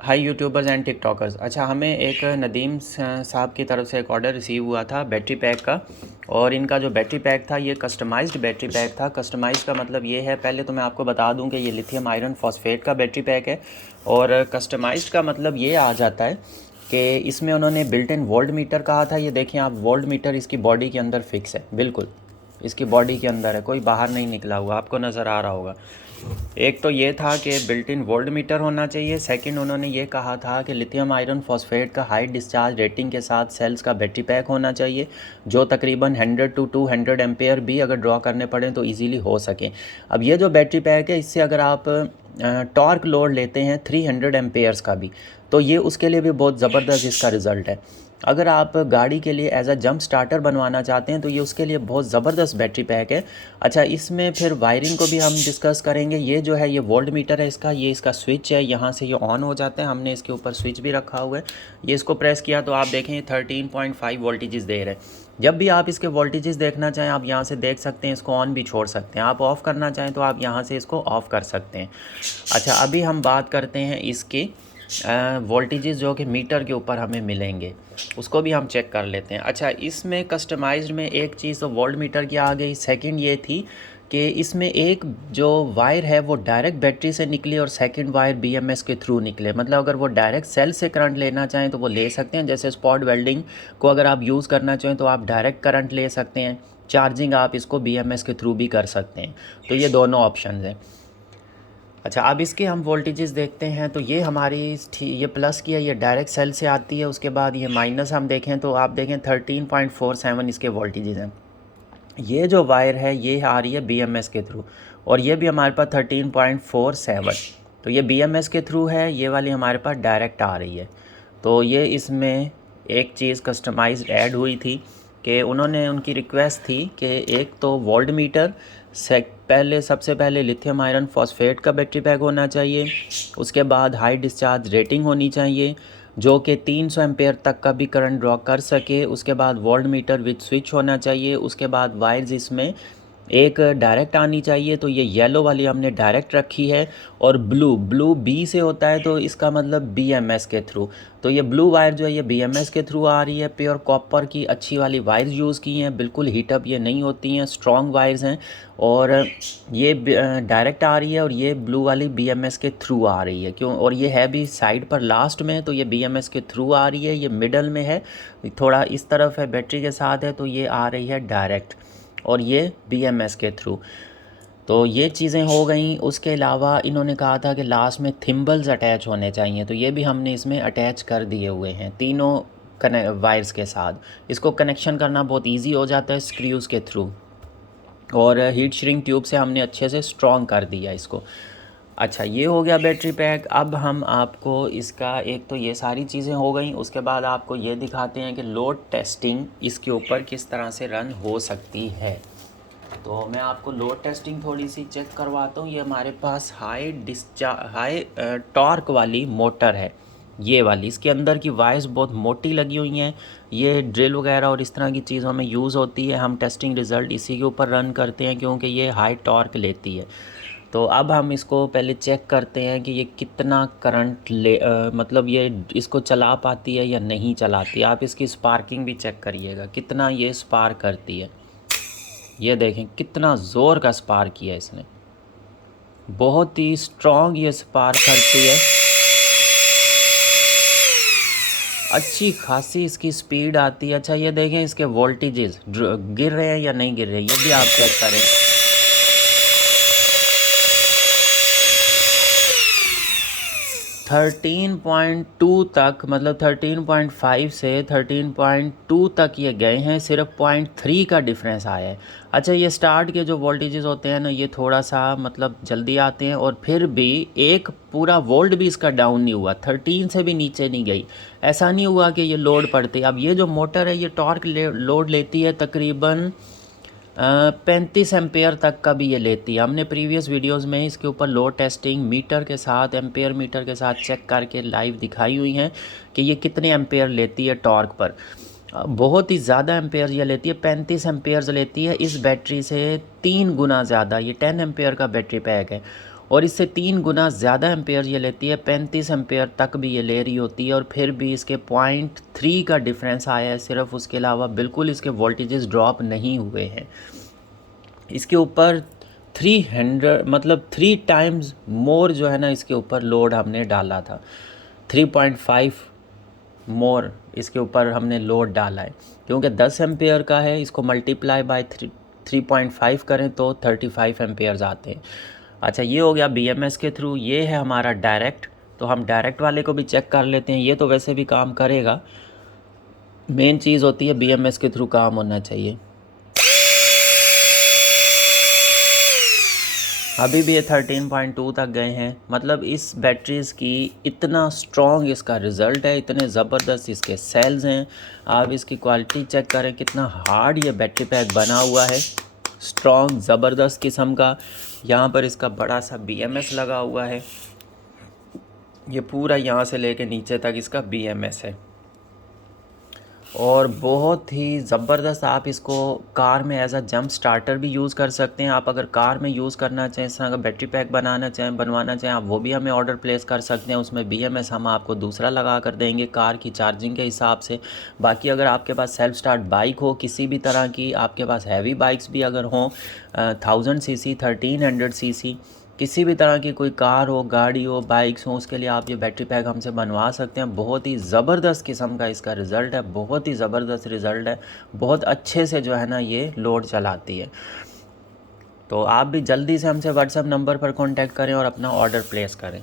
Hi YouTubers and TikTokers. अच्छा, हमें एक नदीम साहब की तरफ से एक ऑर्डर रिसीव हुआ था बैटरी पैक का। और इनका जो बैटरी पैक था ये कस्टमाइज्ड बैटरी पैक था। कस्टमाइज़ का मतलब ये है, पहले तो मैं आपको बता दूं कि ये लिथियम आयरन फॉस्फेट का बैटरी पैक है। और कस्टमाइज्ड का मतलब ये आ जाता है कि इसमें उन्होंने बिल्ट इन वोल्ट मीटर कहा था। ये देखिए आप, वोल्ट मीटर इसकी बॉडी के अंदर फिक्स है, बिल्कुल इसकी बॉडी के अंदर है, कोई बाहर नहीं निकला हुआ, आपको नज़र आ रहा होगा। एक तो ये था कि बिल्ट इन वोल्ट मीटर होना चाहिए। सेकंड, उन्होंने ये कहा था कि लिथियम आयरन फॉस्फेट का हाई डिस्चार्ज रेटिंग के साथ सेल्स का बैटरी पैक होना चाहिए, जो तकरीबन 100 टू 200 एम्पेयर भी अगर ड्रॉ करने पड़े तो इजीली हो सके। अब ये जो बैटरी पैक है, इससे अगर आप टॉर्क लोड लेते हैं 300 एम्पेयर्स का भी, तो ये उसके लिए भी बहुत ज़बरदस्त इसका रिज़ल्ट है। अगर आप गाड़ी के लिए एज अ जंप स्टार्टर बनवाना चाहते हैं तो ये उसके लिए बहुत ज़बरदस्त बैटरी पैक है। अच्छा, इसमें फिर वायरिंग को भी हम डिस्कस करेंगे। ये जो है ये वोल्ट मीटर है इसका, ये इसका स्विच है, यहाँ से ये ऑन हो जाता है। हमने इसके ऊपर स्विच भी रखा हुआ है। ये इसको प्रेस किया तो आप देखें ये 13.5 वोल्टेजेस दे रहे हैं। जब भी आप इसके वोल्टेजेस देखना चाहें आप यहाँ से देख सकते हैं, इसको ऑन भी छोड़ सकते हैं। आप ऑफ़ करना चाहें तो आप यहाँ से इसको ऑफ़ कर सकते हैं। अच्छा, अभी हम बात करते हैं इसकी वोल्टेजेस जो कि मीटर के ऊपर हमें मिलेंगे, उसको भी हम चेक कर लेते हैं। अच्छा, इसमें कस्टमाइज्ड में एक चीज़ तो वोल्ट मीटर की आ गई। सेकंड ये थी कि इसमें एक जो वायर है वो डायरेक्ट बैटरी से निकले और सेकंड वायर बीएमएस के थ्रू निकले। मतलब अगर वो डायरेक्ट सेल से करंट लेना चाहें तो वो ले सकते हैं। जैसे स्पॉट वेल्डिंग को अगर आप यूज़ करना चाहें तो आप डायरेक्ट करंट ले सकते हैं। चार्जिंग आप इसको बीएमएस के थ्रू भी कर सकते हैं। तो ये दोनों ऑप्शन हैं। अच्छा, अब इसके हम वोल्टेजेस देखते हैं। तो ये हमारी ये प्लस की है, ये डायरेक्ट सेल से आती है। उसके बाद ये माइनस हम देखें तो आप देखें 13.47 इसके वोल्टेजेस हैं। ये जो वायर है ये आ रही है बीएमएस के थ्रू, और ये भी हमारे पास 13.47। तो ये बीएमएस के थ्रू है, ये वाली हमारे पास डायरेक्ट आ रही है। तो ये इसमें एक चीज़ कस्टमाइज्ड ऐड हुई थी कि उन्होंने, उनकी रिक्वेस्ट थी कि एक तो वोल्ट मीटर, सबसे पहले लिथियम आयरन फॉस्फेट का बैटरी पैक होना चाहिए। उसके बाद हाई डिस्चार्ज रेटिंग होनी चाहिए जो कि 300 एम्पेयर तक का भी करंट ड्रॉ कर सके। उसके बाद वोल्ट मीटर विथ स्विच होना चाहिए। उसके बाद वायर्स इसमें एक डायरेक्ट आनी चाहिए, तो ये येलो वाली हमने डायरेक्ट रखी है। और ब्लू ब्लू बी से होता है तो इसका मतलब बीएमएस के थ्रू। तो ये ब्लू वायर जो है ये बीएमएस के थ्रू आ रही है। प्योर कॉपर की अच्छी वाली वायर्स यूज़ की हैं, बिल्कुल हीटअप ये नहीं होती हैं, स्ट्रॉन्ग वायर्स हैं। और ये डायरेक्ट आ रही है और ये ब्लू वाली बीएमएस के थ्रू आ रही है। क्यों? और ये है भी साइड पर लास्ट में, तो ये बीएमएस के थ्रू आ रही है। ये मिडल में है, थोड़ा इस तरफ है, बैटरी के साथ है, तो ये आ रही है डायरेक्ट, और ये बीएमएस के थ्रू। तो ये चीज़ें हो गई। उसके अलावा इन्होंने कहा था कि लास्ट में थिम्बल्स अटैच होने चाहिए, तो ये भी हमने इसमें अटैच कर दिए हुए हैं तीनों वायर्स के साथ। इसको कनेक्शन करना बहुत इजी हो जाता है स्क्रूज़ के थ्रू, और हीट श्रिंक ट्यूब से हमने अच्छे से स्ट्रॉन्ग कर दिया इसको। अच्छा, ये हो गया बैटरी पैक। अब हम आपको इसका, एक तो ये सारी चीज़ें हो गई, उसके बाद आपको ये दिखाते हैं कि लोड टेस्टिंग इसके ऊपर किस तरह से रन हो सकती है। तो मैं आपको लोड टेस्टिंग थोड़ी सी चेक करवाता हूँ। ये हमारे पास हाई टॉर्क वाली मोटर है, ये वाली। इसके अंदर की वायर्स बहुत मोटी लगी हुई हैं। ये ड्रिल वगैरह और इस तरह की चीज़ों में यूज़ होती है। हम टेस्टिंग रिज़ल्ट इसी के ऊपर रन करते हैं क्योंकि ये हाई टॉर्क लेती है। तो अब हम इसको पहले चेक करते हैं कि ये कितना करंट मतलब ये इसको चला पाती है या नहीं चलाती। आप इसकी स्पार्किंग भी चेक करिएगा, कितना ये स्पार्क करती है। ये देखें कितना ज़ोर का स्पार्क किया इसने, बहुत ही स्ट्रॉन्ग ये स्पार्क करती है। अच्छी खासी इसकी स्पीड आती है। अच्छा, ये देखें इसके वोल्टेजेस गिर रहे हैं या नहीं गिर रहे हैं, ये भी आप चेक करें। 13.2 तक, मतलब 13.5 से 13.2 तक ये गए हैं। सिर्फ 0.3 का डिफरेंस आया है। अच्छा, ये स्टार्ट के जो वोल्टेजेस होते हैं ना, ये थोड़ा सा मतलब जल्दी आते हैं, और फिर भी एक पूरा वोल्ट भी इसका डाउन नहीं हुआ, 13 से भी नीचे नहीं गई। ऐसा नहीं हुआ कि ये लोड पड़ती। अब ये जो मोटर है ये टॉर्क लोड लेती है तकरीबन 35 एम्पेयर तक का भी ये लेती है। हमने प्रीवियस वीडियोस में इसके ऊपर लोड टेस्टिंग मीटर के साथ, एम्पेयर मीटर के साथ चेक करके लाइव दिखाई हुई हैं कि ये कितने एम्पेयर लेती है टॉर्क पर। बहुत ही ज़्यादा एम्पेयर ये लेती है, 35 एम्पेयर्स लेती है। इस बैटरी से 3 गुना ज़्यादा। ये 10 एम्पेयर का बैटरी पैक है, और इससे 3 गुना ज़्यादा एम्पेयर ये लेती है, 35 एम्पेयर तक भी ये ले रही होती है। और फिर भी इसके 0.3 का डिफरेंस आया है सिर्फ, उसके अलावा बिल्कुल इसके वोल्टेजेस ड्रॉप नहीं हुए हैं। इसके ऊपर 300 मतलब 3 टाइम्स मोर जो है ना इसके ऊपर लोड हमने डाला था, 3.5 मोर इसके ऊपर हमने लोड डाला है, क्योंकि 10 एम्पेयर का है, इसको मल्टीप्लाई बाय 3.5 करें तो 35 एम्पेयर्स आते हैं। अच्छा, ये हो गया BMS के थ्रू। ये है हमारा डायरेक्ट, तो हम डायरेक्ट वाले को भी चेक कर लेते हैं। ये तो वैसे भी काम करेगा, मेन चीज़ होती है BMS के थ्रू काम होना चाहिए। अभी भी ये 13.2 तक गए हैं। मतलब इस बैटरीज़ की इतना स्ट्रॉन्ग इसका रिज़ल्ट है, इतने ज़बरदस्त इसके सेल्स हैं। आप इसकी क्वालिटी चेक करें, कितना हार्ड ये बैटरी पैक बना हुआ है, स्ट्रॉन्ग ज़बरदस्त किस्म का। यहाँ पर इसका बड़ा सा BMS लगा हुआ है, ये पूरा यहाँ से लेके नीचे तक इसका BMS है। और बहुत ही ज़बरदस्त, आप इसको कार में एज अ जंप स्टार्टर भी यूज़ कर सकते हैं। आप अगर कार में यूज़ करना चाहें, इस तरह का बैटरी पैक बनवाना चाहें आप, वो भी हमें ऑर्डर प्लेस कर सकते हैं। उसमें BMS हम आपको दूसरा लगा कर देंगे कार की चार्जिंग के हिसाब से। बाकी अगर आपके पास सेल्फ स्टार्ट बाइक हो किसी भी तरह की, आपके पास हैवी बाइक्स भी अगर हों, 1000 cc 1300 cc किसी भी तरह की कोई कार हो, गाड़ी हो, बाइक्स हो, उसके लिए आप ये बैटरी पैक हमसे बनवा सकते हैं। बहुत ही ज़बरदस्त किस्म का इसका रिज़ल्ट है, बहुत ही ज़बरदस्त रिज़ल्ट है, बहुत अच्छे से जो है ना ये लोड चलाती है। तो आप भी जल्दी से हमसे व्हाट्सएप नंबर पर कांटेक्ट करें और अपना ऑर्डर प्लेस करें।